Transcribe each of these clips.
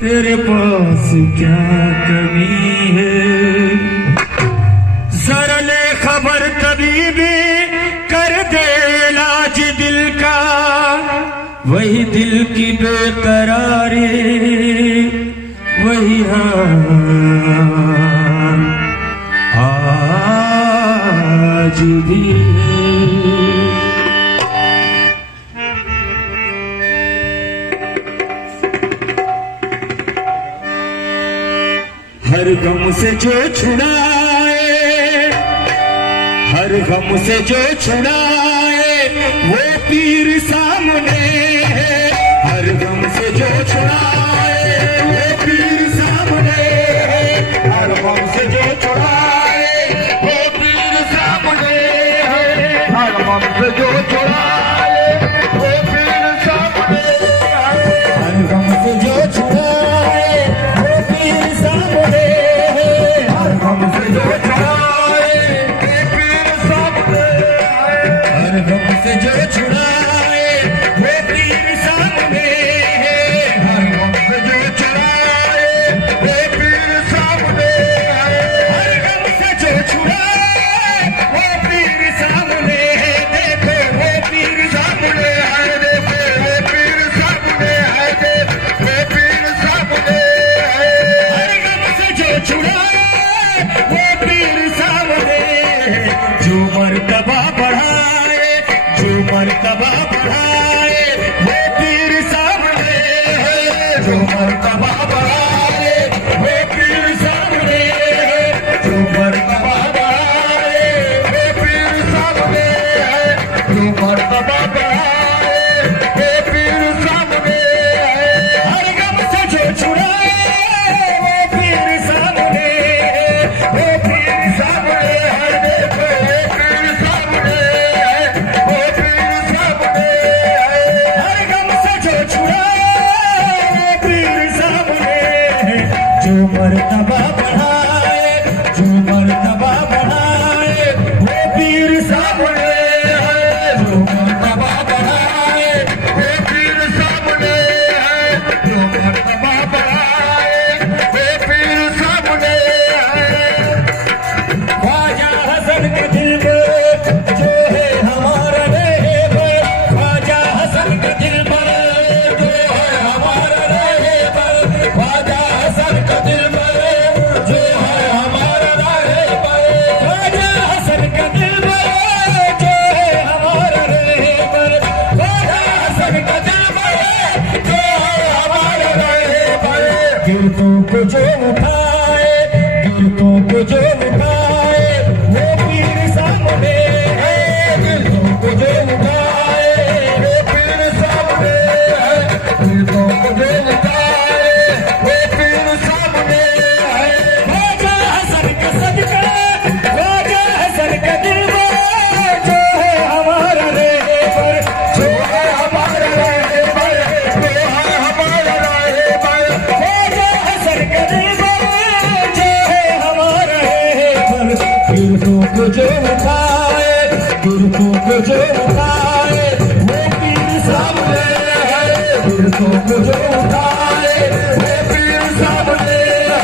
तेरे पास क्या कमी है, जरा ले खबर तबीबी कर दे इलाज दिल का। वही दिल की बेकरारी, वही हाल आज भी है। हर गम से जो छुड़ाए, हर गम से जो छुड़ाए वो पीर सामने है। हर गम से जो छुड़ाए वो पीर सामने है। हर गम से जो छुड़ाए वो पीर सामने है। हर गम से जो छुड़ाए वो पीर सामने है। हर गम से जो छुड़ाए वो पीर सामने है। हर गम से जो छुड़ाए वो पीर सामने है। हर गम से जो छुड़ाए वो पीर सामने है। हर गम से जो छुड़ाए वो पीर सामने है। हर गम से जो छुड़ाए वो पीर सामने है। देखो वो पीर सामने है, देखो वो पीर सामने है, देखो वो पीर सामने है। हर गम से जो छुड़ाए वो पीर सामने है। जो मर्तबा बढ़ाए, जो मर्तबा बढ़ाए वो पीर सामने है। जो मर्तबा बढ़ाए वो पीर सामने है। जो मर्तबा बढ़ाए वो पीर सामने है। जो मर्तबा बढ़ाए वो पीर सामने है। हर गम से जो छुड़ाए वो पीर सामने है। वो पीर सामने है, देखो वो पीर सामने है, वो पीर सामने है। हर गम से जो छुड़ाए वो पीर सामने है। जो मर्तबा बढ़ाए, जो मर्तबा बढ़ाए वो पीर सामने है। जो मर्तबा बढ़ाए वो पीर सामने है। जो मर्तबा बढ़ाए वो पीर सामने है। ख्वाजा हसन के दिल में जो है हमारा रहबर, ख्वाजा हसन के दिल में जो है हमारा रहबर। ख्वाजा हसन के दिल में जो है हमारा रहबर। ख्वाजा हसन के दिल में जो है हमारा रहबर। ख्वाजा हसन के दिल में जो है हमारा रहबर। गिरतों को जो उठाए, गिरतों को जो उठाए वो पीर सामने है। गिरतों को जो उठाए वो पीर सामने है। गिरतों को जो उठाए वो पीर सामने है। ख्वाजा हसन का सदका, ख्वाजा हसन का दिल में जो है हमारा रहबर। जो है हमारा रहबर, जो है हमारा रहबर। ख्वाजा हसन का दिल में जो है हमारा रहबर। गिरतों को जो उठाए, गिरतों को जो उठाए वो पीर सामने है। गिरतों को जो उठाए वो पीर सामने है।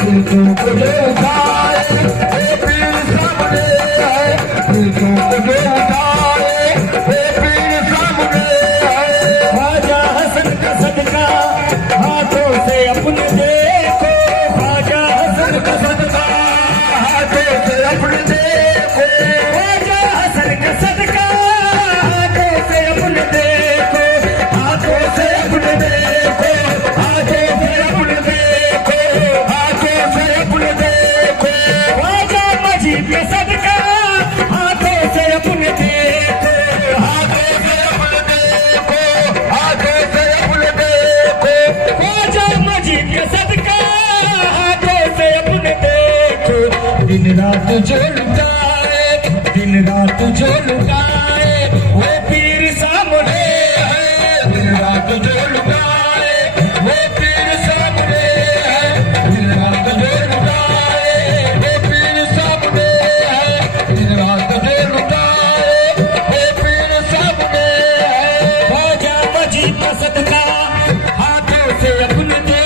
गिरतों को जो उठाए वो पीर सामने है। गिरतों को जो उठाए वो पीर सामने है। ख्वाजा हसन का सदका हाथों से अपने देखो। ख्वाजा हसन का सदका हाथों से अपने देखो। ख्वाजा हसन का सदका हाथों से अपने देखो। हाथों से अपने देखो, हाथों से अपने देखो, हाथों से अपने देखो। ख्वाजा मजीद का सदका हाथों से अपने देखो। हाथों से अपने देखो, हाथों से अपने देखो। ख्वाजा मजीद का सदका हाथों से अपने देखो। दिन रात जो लुटाए, दिन रात जो लुटाए वो पीर सामने है। दिन रात जो लुटाए वो पीर सामने है। दिन रात जो लुटाए वो पीर सामने है। दिन रात जो लुटाए वो पीर सामने है। ख्वाजा मजीद का सदका हाथों से अपने दे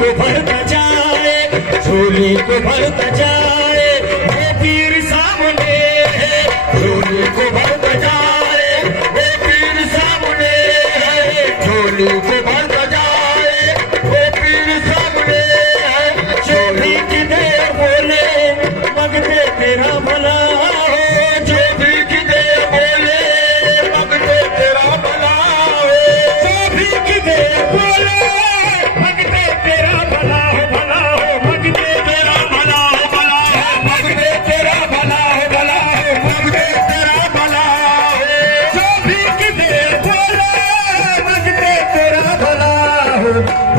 को भरता जाए, झोली को भरता जाए, वो पीर सामने है, झोली को भरता जाए, वो पीर सामने है, झोली को भरता जाए, वो पीर सामने है, जो भी किधे बोले मगते तेरा भला हो, जो भी किधे बोले मगते तेरा भला हो, जो भी किधे बोले मगते तेरा भला हो, भला हो, मगते तेरा भला हो, भला हो, मगते तेरा भला हो, भला हो, मगते तेरा भला हो, जो भी किधे बोले मगते तेरा भला हो,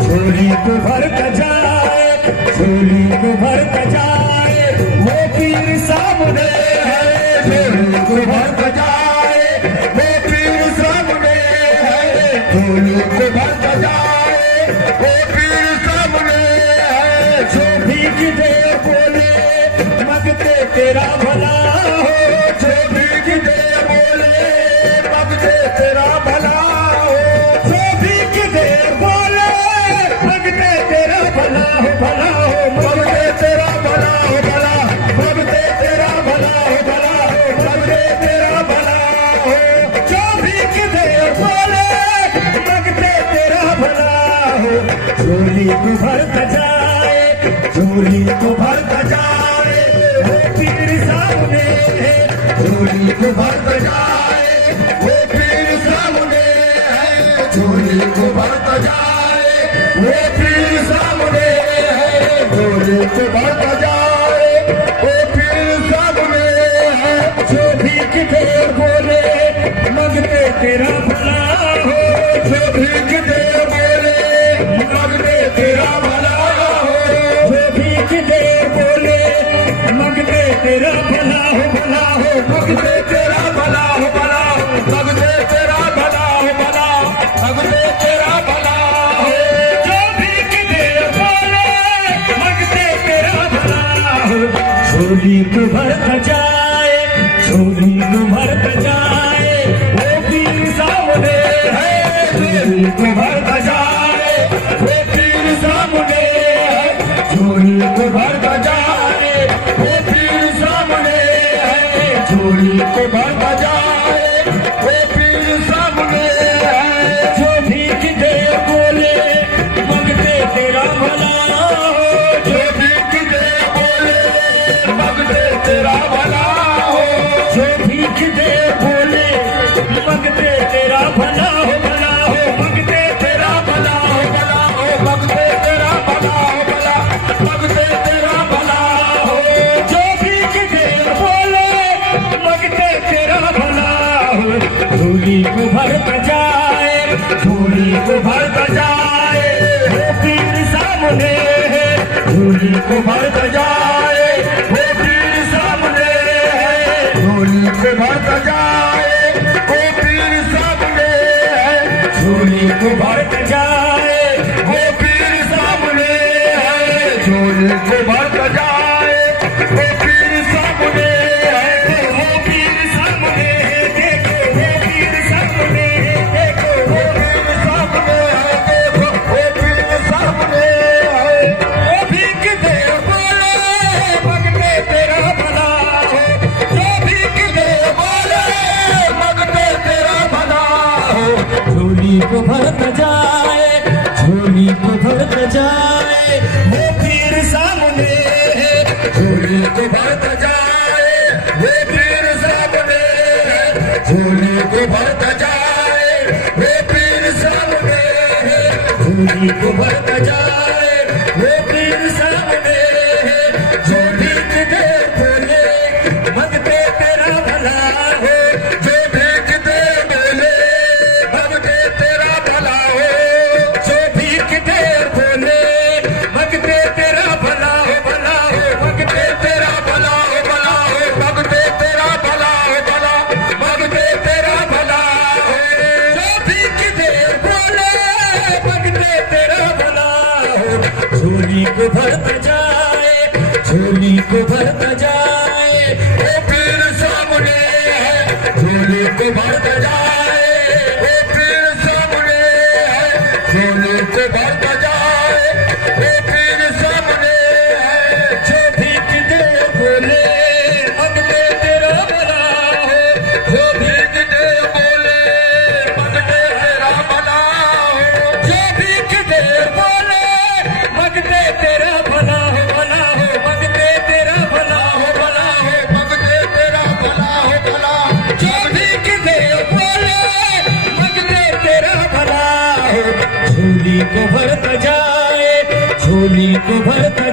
झोली को भरता जाए, झोली को भरता जाए, वो पीर सामने है, झोली को भरता जाए, वो पीर सामने है, झोली को भरता जाए, वो पीर सामने है, जो भी किधे बोले मगते तेरा भला हो, जो भी किधे बोले मगते तेरा भला हो, जो भी किधे बोले मगते तेरा भला हो, भला हो, मगते तेरा भला हो, भला, मगते तेरा भला हो, भला हो, मगते तेरा भला हो, जो भी किधे बोले मगते तेरा भला हो, झोली को भरता जाए, झोली को भरता जाए, वो पीर सामने है, झोली को भरता जाए, वो पीर सामने है, झोली को भरता जाए, वो पीर सामने है, झोली को भरता जाए, वो पीर सामने है, जो भी किधे बोले मगते तेरा भला हो, जो भी किधे बोले मगते तेरा भला हो, जो भी किधे बोले मगते तेरा भला हो, भला हो, मगते तेरा भला हो, भला हो, मगते तेरा भला हो, भला, मगते तेरा भला हो, जो भी किधे बोले मगते तेरा भला हो, झोली को भरता जाए, झोली को भरता जाए, वो पीर सामने है, झोली को भरता जाए, वो पीर सामने है, झोली को भरता जाए, वो पीर सामने है, झोली को भरता जाए, वो पीर सामने है, जो भी किधे बोले मगते तेरा भला हो, जो भी किधे बोले मगते तेरा भला हो, जो भी किधे बोले मगते तेरा भला हो, भला हो, मगते तेरा भला हो, भला हो, मगते तेरा भला हो, भला, मगते तेरा भला हो, जो भी किधे बोले मगते तेरा भला हो, झोली को भरता जाए, झोली को भरता जाए, वो पीर सामने है, झोली को भरता जाए, वो पीर सामने है, झोली को भरता जाए, वो पीर सामने है, झोली को भरता जाए, वो पीर सामने है, झोली को भरता जाए, वो पीर सामने है, वो पीर सामने है, देखो वो पीर सामने है, देखो वो पीर सामने है, देखो वो पीर सामने है, वो भी किधे बोले मगते तेरा भला हो, जो भी किधे बोले मगते तेरा भला हो, झोली को भरता जाए, झोली को भरता जाए, वो पीर सामने है, झोली को भरता जाए, वो पीर सामने है, झोली को भरता जाए, वो पीर सामने है, झोली को भरता जाए, वो पीर सामने है, जो भी किधे बोले मगते तेरा भला हो, जो भी किधे बोले मगते तेरा भला हो, जो भी किधे बोले मगते तेरा भला हो, भला हो, मगते तेरा भला हो, भला हो, मगते तेरा भला हो, भला, मगते तेरा भला हो, जो भी किधे बोले मगते तेरा भला हो, झोली को भरता जाए, झोली को भरता जाए, वो पीर सामने है, झोली को भरता जाए, वो पीर सामने है, झोली को भरता जाए, वो झोली को भरता